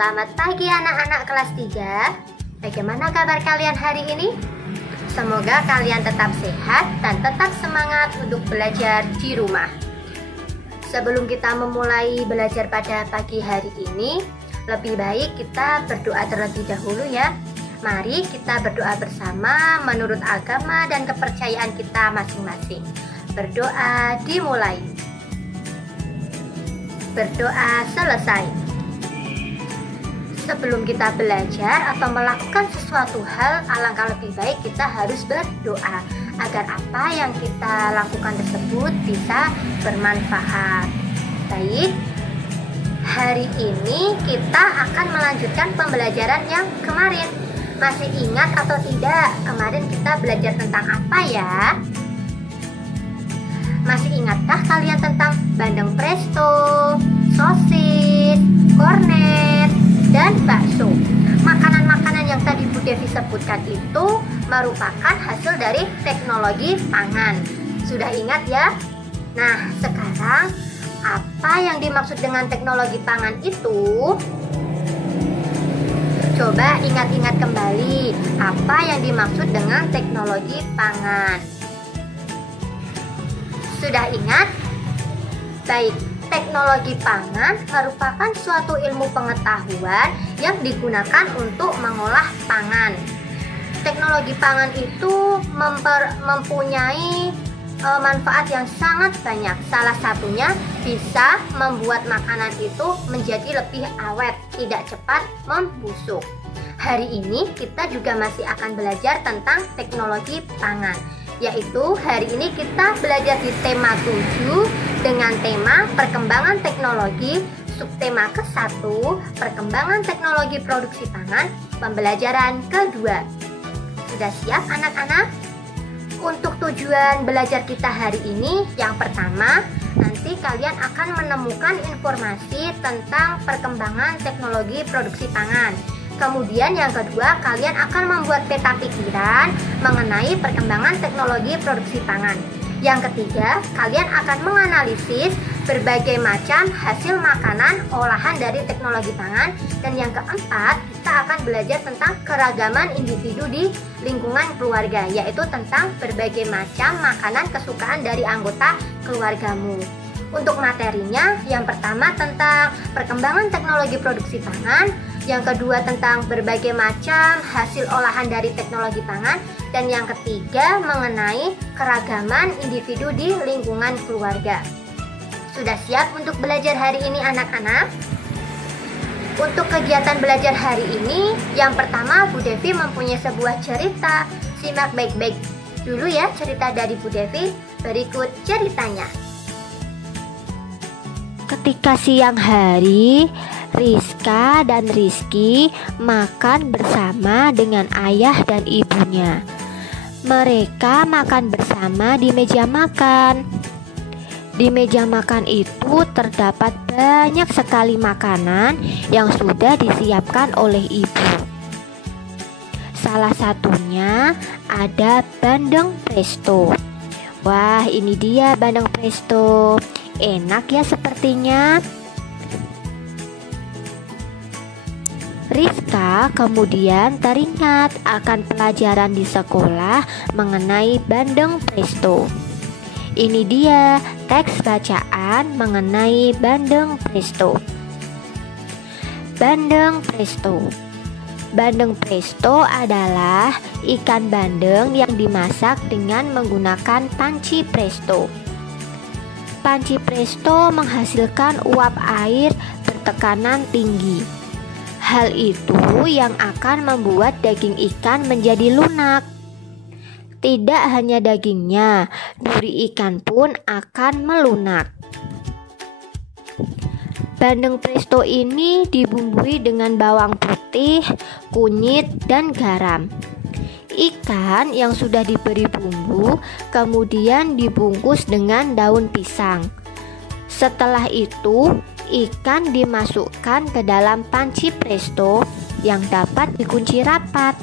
Selamat pagi anak-anak kelas 3. Bagaimana kabar kalian hari ini? Semoga kalian tetap sehat dan tetap semangat untuk belajar di rumah. Sebelum kita memulai belajar pada pagi hari ini, lebih baik kita berdoa terlebih dahulu ya. Mari kita berdoa bersama menurut agama dan kepercayaan kita masing-masing. Berdoa dimulai. Berdoa selesai. Sebelum kita belajar atau melakukan sesuatu hal, alangkah lebih baik kita harus berdoa agar apa yang kita lakukan tersebut bisa bermanfaat. Baik, hari ini kita akan melanjutkan pembelajaran yang kemarin. Masih ingat atau tidak kemarin kita belajar tentang apa ya? Masih ingatkah kalian tentang bandeng presto, sosis, kornet, dan bakso? Makanan-makanan yang tadi Bu Devi sebutkan itu merupakan hasil dari teknologi pangan. Sudah ingat ya? Nah, sekarang apa yang dimaksud dengan teknologi pangan itu? Coba ingat-ingat kembali apa yang dimaksud dengan teknologi pangan. Sudah ingat? Baik, teknologi pangan merupakan suatu ilmu pengetahuan yang digunakan untuk mengolah pangan. Teknologi pangan itu mempunyai manfaat yang sangat banyak. Salah satunya bisa membuat makanan itu menjadi lebih awet, tidak cepat membusuk. Hari ini kita juga masih akan belajar tentang teknologi pangan, yaitu hari ini kita belajar di tema 7 dengan tema perkembangan teknologi, subtema ke-1 perkembangan teknologi produksi pangan, pembelajaran kedua. Sudah siap anak-anak? Untuk tujuan belajar kita hari ini, yang pertama, nanti kalian akan menemukan informasi tentang perkembangan teknologi produksi pangan. Kemudian yang kedua, kalian akan membuat peta pikiran mengenai perkembangan teknologi produksi pangan. Yang ketiga, kalian akan menganalisis berbagai macam hasil makanan olahan dari teknologi pangan. Dan yang keempat, kita akan belajar tentang keragaman individu di lingkungan keluarga, yaitu tentang berbagai macam makanan kesukaan dari anggota keluargamu. Untuk materinya, yang pertama tentang perkembangan teknologi produksi pangan, yang kedua tentang berbagai macam hasil olahan dari teknologi pangan, dan yang ketiga mengenai keragaman individu di lingkungan keluarga. Sudah siap untuk belajar hari ini anak-anak? Untuk kegiatan belajar hari ini, yang pertama Bu Devi mempunyai sebuah cerita. Simak baik-baik dulu ya cerita dari Bu Devi. Berikut ceritanya. Ketika siang hari, Rizka dan Rizky makan bersama dengan ayah dan ibunya. Mereka makan bersama di meja makan. Di meja makan itu terdapat banyak sekali makanan yang sudah disiapkan oleh ibu. Salah satunya ada bandeng presto. Wah, ini dia bandeng presto. Enak ya sepertinya. Rizka kemudian teringat akan pelajaran di sekolah mengenai bandeng presto. Ini dia teks bacaan mengenai bandeng presto. Bandeng presto. Bandeng presto adalah ikan bandeng yang dimasak dengan menggunakan panci presto. Panci presto menghasilkan uap air bertekanan tinggi. Hal itu yang akan membuat daging ikan menjadi lunak. Tidak hanya dagingnya, duri ikan pun akan melunak. Bandeng presto ini dibumbui dengan bawang putih, kunyit, dan garam. Ikan yang sudah diberi bumbu kemudian dibungkus dengan daun pisang. Setelah itu, ikan dimasukkan ke dalam panci presto yang dapat dikunci rapat.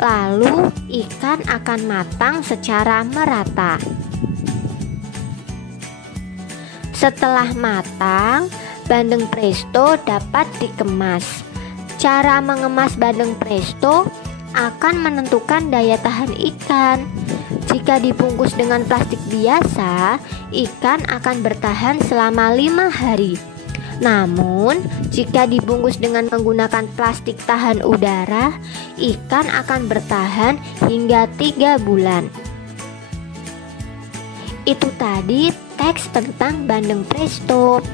Lalu ikan akan matang secara merata. Setelah matang, bandeng presto dapat dikemas. Cara mengemas bandeng presto akan menentukan daya tahan ikan. Jika dibungkus dengan plastik biasa, ikan akan bertahan selama 5 hari. Namun, jika dibungkus dengan menggunakan plastik tahan udara, ikan akan bertahan hingga 3 bulan. Itu tadi teks tentang bandeng presto.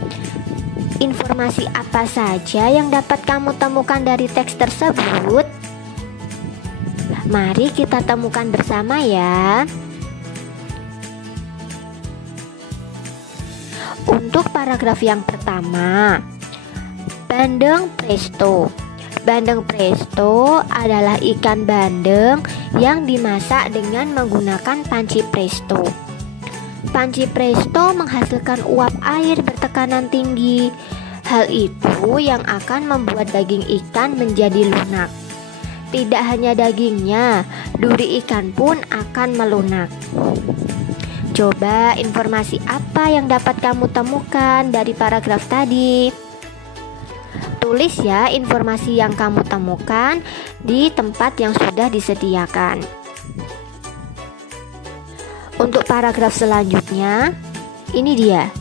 Informasi apa saja yang dapat kamu temukan dari teks tersebut? Mari kita temukan bersama ya. Untuk paragraf yang pertama, bandeng presto. Bandeng presto adalah ikan bandeng yang dimasak dengan menggunakan panci presto. Panci presto menghasilkan uap air bertekanan tinggi. Hal itu yang akan membuat daging ikan menjadi lunak. Tidak hanya dagingnya, duri ikan pun akan melunak. Coba informasi apa yang dapat kamu temukan dari paragraf tadi? Tulis ya informasi yang kamu temukan di tempat yang sudah disediakan. Untuk paragraf selanjutnya, ini dia.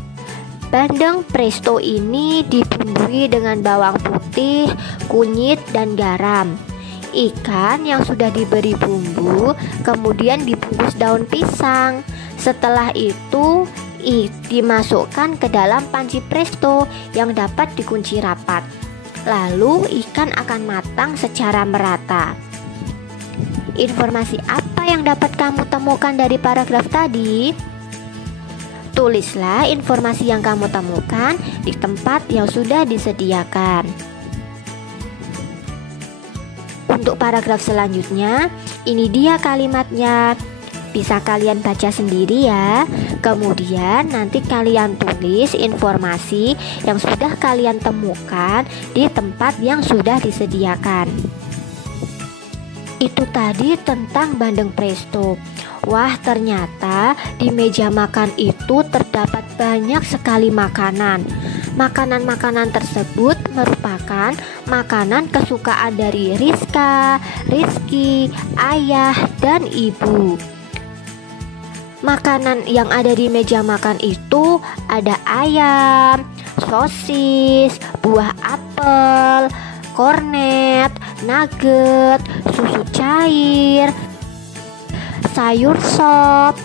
Bandeng presto ini dibumbui dengan bawang putih, kunyit, dan garam. Ikan yang sudah diberi bumbu kemudian dibungkus daun pisang. Setelah itu dimasukkan ke dalam panci presto yang dapat dikunci rapat. Lalu ikan akan matang secara merata. Informasi apa yang dapat kamu temukan dari paragraf tadi? Tulislah informasi yang kamu temukan di tempat yang sudah disediakan. Untuk paragraf selanjutnya, ini dia kalimatnya. Bisa kalian baca sendiri ya. Kemudian nanti kalian tulis informasi yang sudah kalian temukan di tempat yang sudah disediakan. Itu tadi tentang bandeng presto. Wah, ternyata di meja makan itu terdapat banyak sekali makanan. Makanan-makanan tersebut merupakan makanan kesukaan dari Rizka, Rizky, ayah, dan ibu. Makanan yang ada di meja makan itu ada ayam, sosis, buah apel, kornet, nugget, susu cair, sayur sop,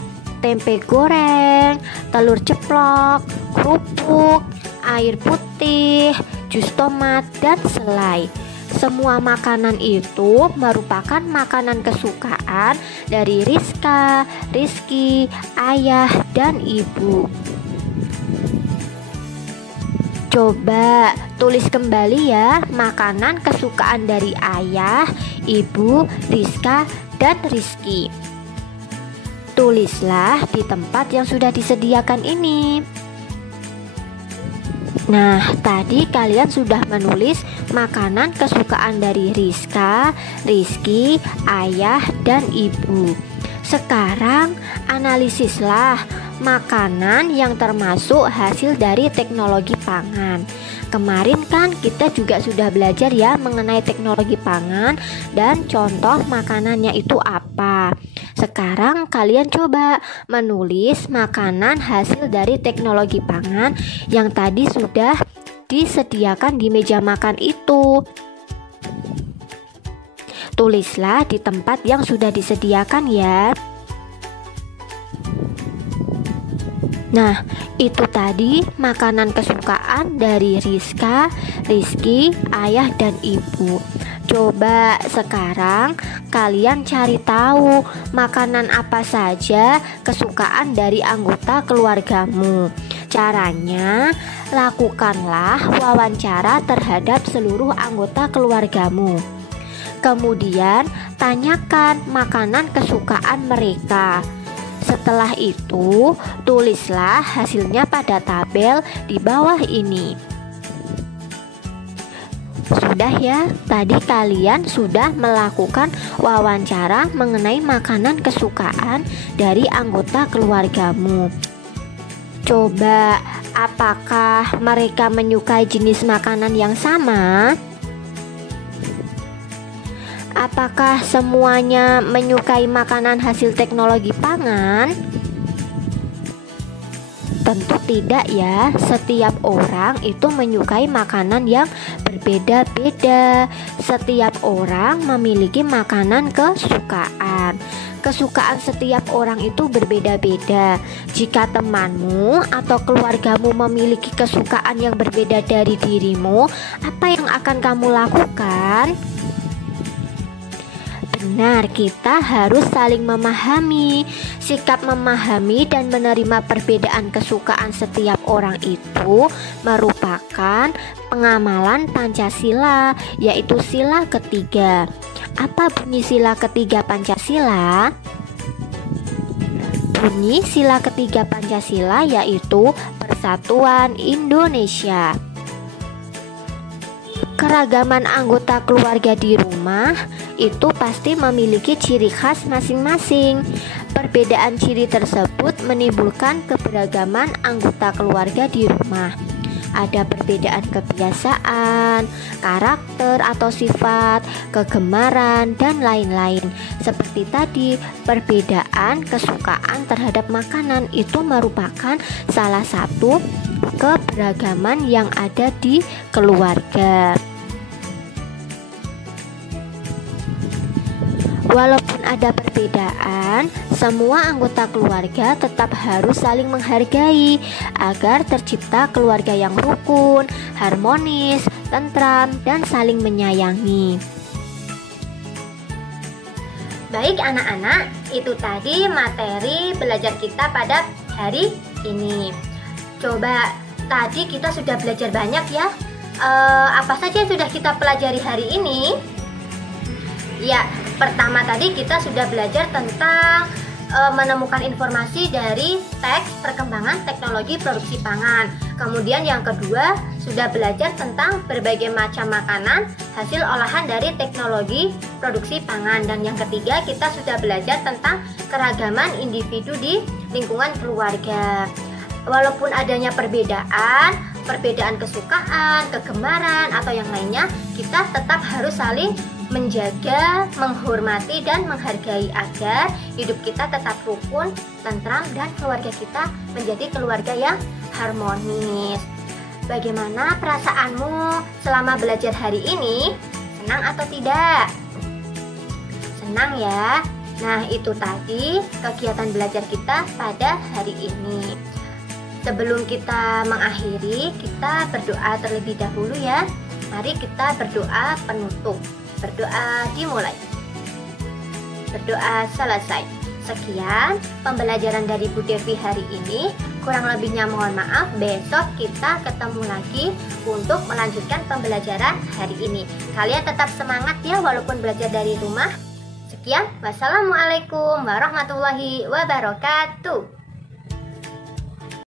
tempe goreng, telur ceplok, kerupuk, air putih, jus tomat, dan selai. Semua makanan itu merupakan makanan kesukaan dari Rizka, Rizky, ayah, dan ibu. Coba tulis kembali ya makanan kesukaan dari ayah, ibu, Rizka, dan Rizky. Tulislah di tempat yang sudah disediakan ini. Nah, tadi kalian sudah menulis makanan kesukaan dari Rizka, Rizky, ayah, dan ibu. Sekarang analisislah makanan yang termasuk hasil dari teknologi pangan. Kemarin kan kita juga sudah belajar ya mengenai teknologi pangan dan contoh makanannya itu apa. Sekarang kalian coba menulis makanan hasil dari teknologi pangan yang tadi sudah disediakan di meja makan itu. Tulislah di tempat yang sudah disediakan ya. Nah, itu tadi makanan kesukaan dari Rizka, Rizky, ayah, dan ibu. Coba sekarang kalian cari tahu makanan apa saja kesukaan dari anggota keluargamu. Caranya, lakukanlah wawancara terhadap seluruh anggota keluargamu. Kemudian, tanyakan makanan kesukaan mereka. Setelah itu, tulislah hasilnya pada tabel di bawah ini. Sudah ya, tadi kalian sudah melakukan wawancara mengenai makanan kesukaan dari anggota keluargamu. Coba, apakah mereka menyukai jenis makanan yang sama? Apakah semuanya menyukai makanan hasil teknologi pangan? Tentu tidak ya, setiap orang itu menyukai makanan yang berbeda-beda. Setiap orang memiliki makanan kesukaan. Kesukaan setiap orang itu berbeda-beda. Jika temanmu atau keluargamu memiliki kesukaan yang berbeda dari dirimu, apa yang akan kamu lakukan? Benar, kita harus saling memahami. Sikap memahami dan menerima perbedaan kesukaan setiap orang itu merupakan pengamalan Pancasila, yaitu sila ketiga. Apa bunyi sila ketiga Pancasila? Bunyi sila ketiga Pancasila yaitu Persatuan Indonesia. Keragaman anggota keluarga di rumah itu pasti memiliki ciri khas masing-masing. Perbedaan ciri tersebut menimbulkan keberagaman anggota keluarga di rumah. Ada perbedaan kebiasaan, karakter atau sifat, kegemaran, dan lain-lain. Seperti tadi, perbedaan kesukaan terhadap makanan itu merupakan salah satu keberagaman yang ada di keluarga. Walaupun ada perbedaan, semua anggota keluarga tetap harus saling menghargai agar tercipta keluarga yang rukun, harmonis, tentram, dan saling menyayangi. Baik anak-anak, itu tadi materi belajar kita pada hari ini. Coba tadi kita sudah belajar banyak ya. Apa saja yang sudah kita pelajari hari ini? Ya, pertama tadi kita sudah belajar tentang menemukan informasi dari teks perkembangan teknologi produksi pangan. Kemudian yang kedua sudah belajar tentang berbagai macam makanan hasil olahan dari teknologi produksi pangan. Dan yang ketiga kita sudah belajar tentang keragaman individu di lingkungan keluarga. Walaupun adanya perbedaan kesukaan, kegemaran, atau yang lainnya, kita tetap harus saling menjaga, menghormati, dan menghargai agar hidup kita tetap rukun, tentram, dan keluarga kita menjadi keluarga yang harmonis. Bagaimana perasaanmu selama belajar hari ini? Senang atau tidak? Senang ya? Nah, itu tadi kegiatan belajar kita pada hari ini. Sebelum kita mengakhiri, kita berdoa terlebih dahulu ya. Mari kita berdoa penutup. Berdoa dimulai. Berdoa selesai. Sekian pembelajaran dari Bu Devi hari ini. Kurang lebihnya mohon maaf. Besok kita ketemu lagi untuk melanjutkan pembelajaran hari ini. Kalian tetap semangat ya walaupun belajar dari rumah. Sekian, wassalamualaikum warahmatullahi wabarakatuh.